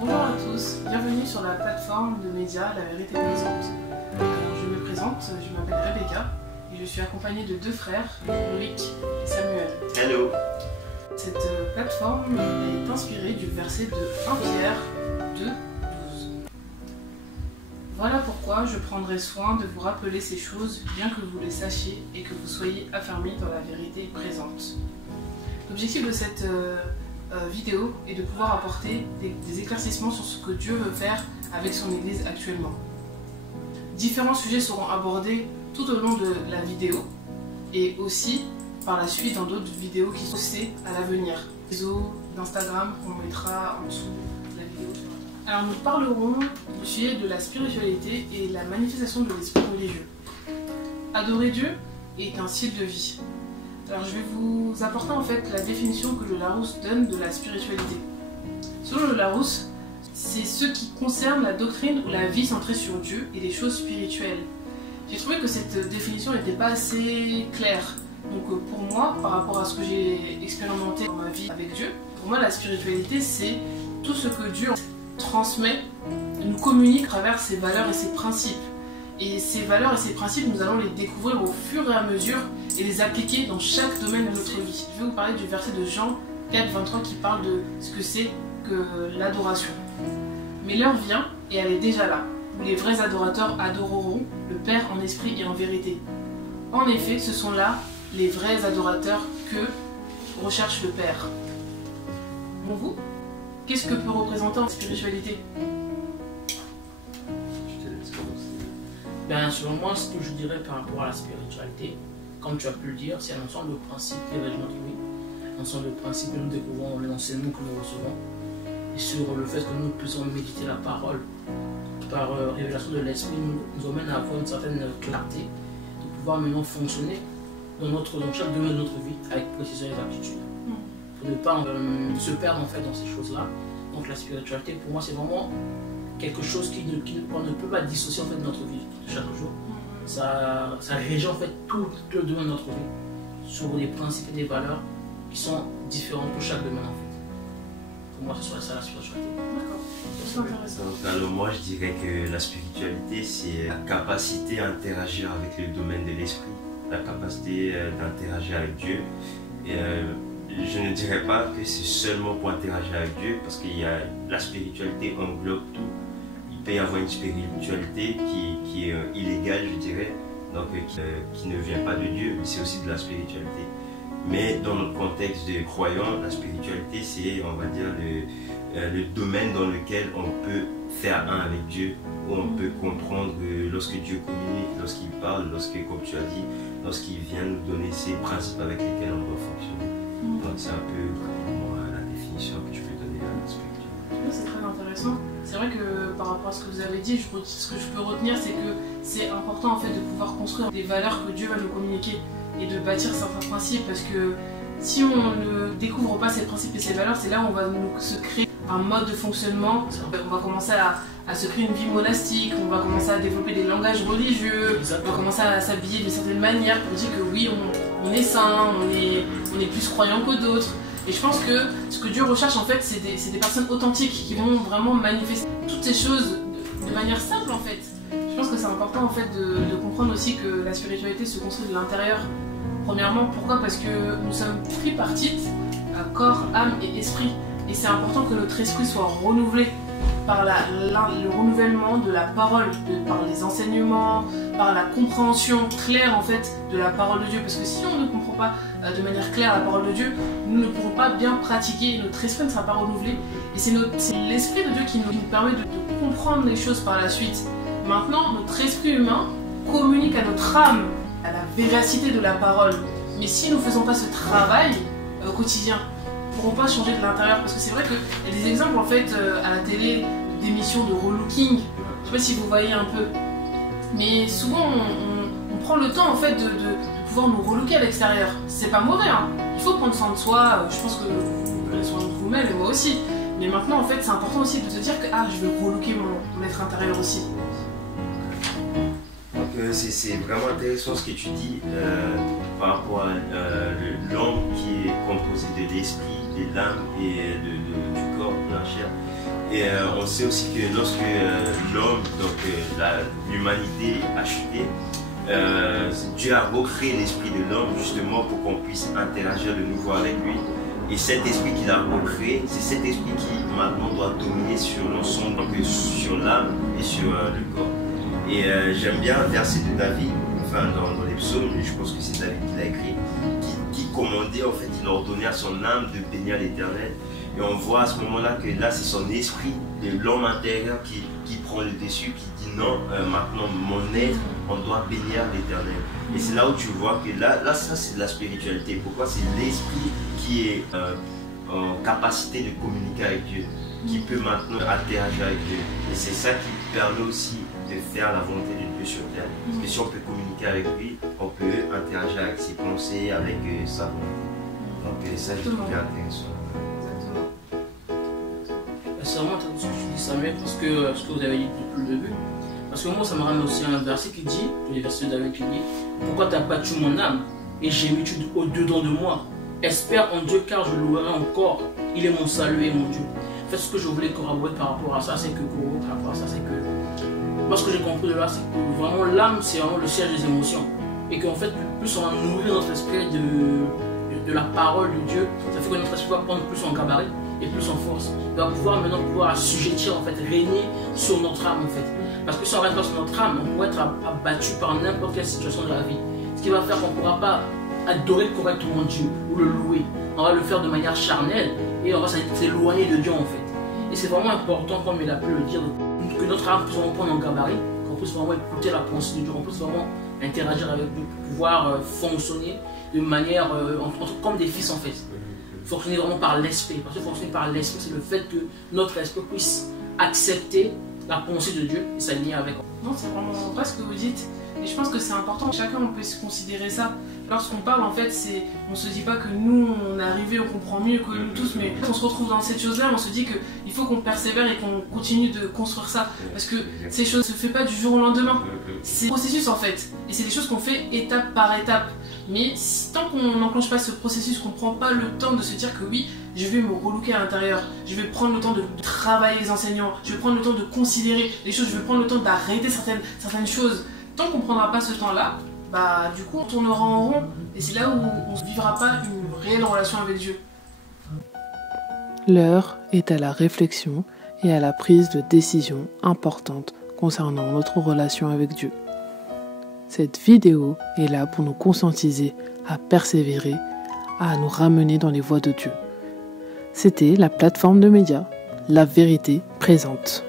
Bonjour à tous, bienvenue sur la plateforme de médias La Vérité Présente. Je me présente, je m'appelle Rebecca et je suis accompagnée de deux frères, Loïc et Samuel. Hello. Cette plateforme est inspirée du verset de 1 Pierre 2, 12. Voilà pourquoi je prendrai soin de vous rappeler ces choses, bien que vous les sachiez et que vous soyez affermis dans la vérité présente. L'objectif de cette vidéo est de pouvoir apporter des éclaircissements sur ce que Dieu veut faire avec son Église actuellement. Différents sujets seront abordés tout au long de la vidéo et aussi par la suite dans d'autres vidéos qui sont postées à l'avenir. Réseau d'Instagram qu'on mettra en dessous de la vidéo. Alors nous parlerons du sujet de la spiritualité et la manifestation de l'esprit religieux. Adorer Dieu est un style de vie. Alors je vais vous apporter en fait la définition que le Larousse donne de la spiritualité. Selon le Larousse, c'est ce qui concerne la doctrine ou la vie centrée sur Dieu et les choses spirituelles. J'ai trouvé que cette définition n'était pas assez claire. Donc pour moi, par rapport à ce que j'ai expérimenté dans ma vie avec Dieu, pour moi la spiritualité c'est tout ce que Dieu transmet, nous communique à travers ses valeurs et ses principes. Et ces valeurs et ces principes, nous allons les découvrir au fur et à mesure et les appliquer dans chaque domaine de notre vie. Je vais vous parler du verset de Jean 4, 23 qui parle de ce que c'est que l'adoration. Mais l'heure vient, et elle est déjà là, où les vrais adorateurs adoreront le Père en esprit et en vérité. En effet, ce sont là les vrais adorateurs que recherche le Père. Bon vous, qu'est-ce que peut représenter en spiritualité ? Ben, selon moi, ce que je dirais par rapport à la spiritualité, comme tu as pu le dire, c'est un ensemble de principes révélés dans notre vie, un ensemble de principes que nous découvrons dans les enseignements que nous recevons, et sur le fait que nous puissions méditer la parole par révélation de l'esprit nous emmène à avoir une certaine clarté, de pouvoir maintenant fonctionner dans chaque domaine de notre vie avec précision et exactitude, pour ne pas se perdre en fait dans ces choses-là. Donc la spiritualité, pour moi, c'est vraiment quelque chose qu'on ne peut pas dissocier en fait de notre vie de chaque jour. Ça régit en fait tout le domaine de notre vie sur des principes et des valeurs qui sont différents pour chaque domaine en fait. Pour moi, ce serait ça la spiritualité. D'accord, c'est intéressant. Alors moi je dirais que la spiritualité c'est la capacité à interagir avec le domaine de l'esprit, la capacité d'interagir avec Dieu. Et, je ne dirais pas que c'est seulement pour interagir avec Dieu, parce que la spiritualité englobe tout. Il peut y avoir une spiritualité qui est illégale, je dirais, donc qui ne vient pas de Dieu, mais c'est aussi de la spiritualité. Mais dans notre contexte de croyants, la spiritualité c'est, on va dire, le domaine dans lequel on peut faire un avec Dieu, où on peut comprendre lorsque Dieu communique, lorsqu'il parle, comme tu as dit, lorsqu'il vient nous donner ses principes avec lesquels on doit fonctionner. Donc c'est un peu rapidement la définition que je peux donner à la spiritualité. C'est très intéressant. C'est vrai que par rapport à ce que vous avez dit, ce que je peux retenir, c'est que c'est important en fait de pouvoir construire des valeurs que Dieu va nous communiquer et de bâtir certains principes, parce que si on ne découvre pas ces principes et ces valeurs, c'est là où on va se créer un mode de fonctionnement. On va commencer à se créer une vie monastique, on va commencer à développer des langages religieux, on va commencer à s'habiller d'une certaine manière pour dire que oui, on est saint, on est plus croyant que d'autres. Et je pense que ce que Dieu recherche en fait, c'est des personnes authentiques qui vont vraiment manifester toutes ces choses de manière simple en fait. Je pense que c'est important en fait de comprendre aussi que la spiritualité se construit de l'intérieur. Premièrement, pourquoi ? Parce que nous sommes tripartites, corps, âme et esprit. Et c'est important que notre esprit soit renouvelé par le renouvellement de la parole, par les enseignements, par la compréhension claire en fait de la parole de Dieu. Parce que si on ne comprend pas de manière claire la parole de Dieu, nous ne pourrons pas bien pratiquer, notre esprit ne sera pas renouvelé. Et c'est l'esprit de Dieu qui nous permet de comprendre les choses par la suite. Maintenant, notre esprit humain communique à notre âme à la véracité de la parole. Mais si nous ne faisons pas ce travail au quotidien, nous ne pourrons pas changer de l'intérieur. Parce que c'est vrai qu'il y a des exemples en fait à la télé d'émissions de relooking. Je ne sais pas si vous voyez un peu. Mais souvent on prend le temps en fait de pouvoir nous relooker à l'extérieur. C'est pas mauvais, hein. Il faut prendre soin de soi. Je pense que vous prenez soin de vous-même et moi aussi. Mais maintenant en fait c'est important aussi de se dire que je vais relooker mon être intérieur aussi. C'est vraiment intéressant ce que tu dis par rapport à l'homme qui est composé de l'esprit, de l'âme et du corps, de la chair. Et on sait aussi que lorsque l'homme, donc l'humanité a chuté, Dieu a recréé l'esprit de l'homme justement pour qu'on puisse interagir de nouveau avec lui. Et cet esprit qu'il a recréé, c'est cet esprit qui maintenant doit dominer sur l'ensemble, donc sur l'âme et sur le corps. Et j'aime bien un verset de David, enfin dans les psaumes, je pense que c'est David qui l'a écrit, qui commandait, en fait, il ordonnait à son âme de bénir l'Éternel. Et on voit à ce moment-là que là, c'est son esprit, l'homme intérieur qui prend le dessus, qui dit non, maintenant mon être, on doit bénir l'Éternel. Et c'est là où tu vois que là ça c'est de la spiritualité. Pourquoi? C'est l'esprit qui est en capacité de communiquer avec Dieu, qui peut maintenant interagir avec Dieu. Et c'est ça qui permet aussi de faire la volonté de Dieu sur terre. Parce que si on peut communiquer avec lui, on peut interagir avec ses pensées, avec sa volonté. Donc ça, je trouve intéressant. C'est vraiment intéressant ce que tu dis, Samuel, parce que ce que vous avez dit depuis le début. Parce que moi, ça me ramène aussi à un verset qui dit, le verset de David qui dit, pourquoi tu as battu mon âme et gémis-tu au-dedans de moi? Espère en Dieu car je louerai encore. Il est mon salut et mon Dieu. En fait, ce que je voulais corroborer par rapport à ça, c'est que lorsque j'ai compris de là, c'est que vraiment l'âme, c'est vraiment le siège des émotions. Et qu'en fait, plus on va nourrir notre esprit de la parole de Dieu, ça fait que notre esprit va prendre plus en gabarit et plus en force. Il va pouvoir assujettir, en fait, régner sur notre âme, en fait. Parce que si on reste pas sur notre âme, on pourrait être abattu par n'importe quelle situation de la vie. Ce qui va faire qu'on ne pourra pas adorer correctement Dieu ou le louer. On va le faire de manière charnelle et on va s'éloigner de Dieu, en fait. Et c'est vraiment important, comme il a pu le dire, que notre âme puisse vraiment prendre en gabarit, qu'on puisse vraiment écouter la pensée de Dieu, qu'on puisse vraiment interagir avec Dieu, pour pouvoir fonctionner de manière, comme des fils, en fait. Fonctionner vraiment par l'esprit. Parce que fonctionner par l'esprit, c'est le fait que notre esprit puisse accepter la pensée de Dieu et s'aligner avec. Non, c'est vraiment vrai ce que vous dites. Et je pense que c'est important. Chacun, on peut se considérer ça. Lorsqu'on parle, en fait, on se dit pas que nous, on est arrivé, on comprend mieux que nous tous, mais on se retrouve dans cette chose-là, on se dit qu'il faut qu'on persévère et qu'on continue de construire ça. Parce que ces choses ne se font pas du jour au lendemain. C'est un processus, en fait. Et c'est des choses qu'on fait étape par étape. Mais tant qu'on n'enclenche pas ce processus, qu'on ne prend pas le temps de se dire que oui, je vais me relooker à l'intérieur, je vais prendre le temps de travailler les enseignants, je vais prendre le temps de considérer les choses, je vais prendre le temps d'arrêter certaines choses. Tant qu'on ne prendra pas ce temps-là, bah du coup on tournera en rond et c'est là où on ne vivra pas une réelle relation avec Dieu. L'heure est à la réflexion et à la prise de décision importante concernant notre relation avec Dieu. Cette vidéo est là pour nous conscientiser à persévérer, à nous ramener dans les voies de Dieu. C'était la plateforme de médias La Vérité Présente.